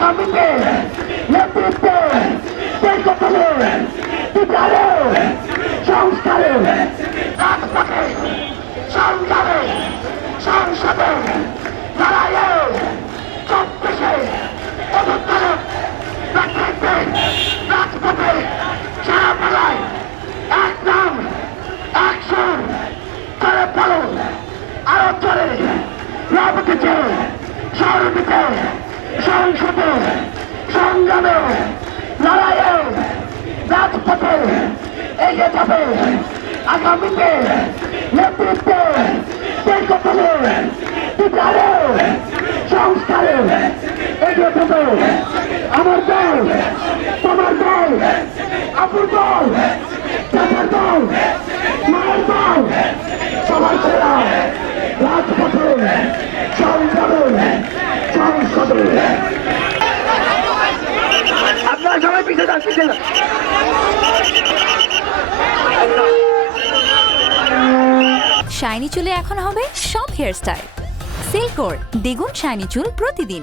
আগামীতে নেতৃত্বে দীর্ঘতলে বিচারে, সংস্কারে, রাজপথে, সংগ্রামে, সংসদে লড়াইয়ে চব্বিশে পদত্তরে নেতৃত্বে রাজপথে সারা বেলায় এক নাম, এক সুর, চলে পড়ো আরও চলে রাজপথে সরবিতে সংসদে, সংগ্রামে, লড়াইয়ে রাজপথে এগিয়ে যাবে আগামীতে নেতৃত্বে দীর্ঘতলে বিচারে সংস্কারে এগিয়ে যাবে। আমার দল, তোমার দল আপুর দল চাচার দল, মায়ের দল শাইনি চুলে এখন হবে সব হেয়ারস্টাইল সিল্কোর দ্বিগুণ শাইনি চুল প্রতিদিন।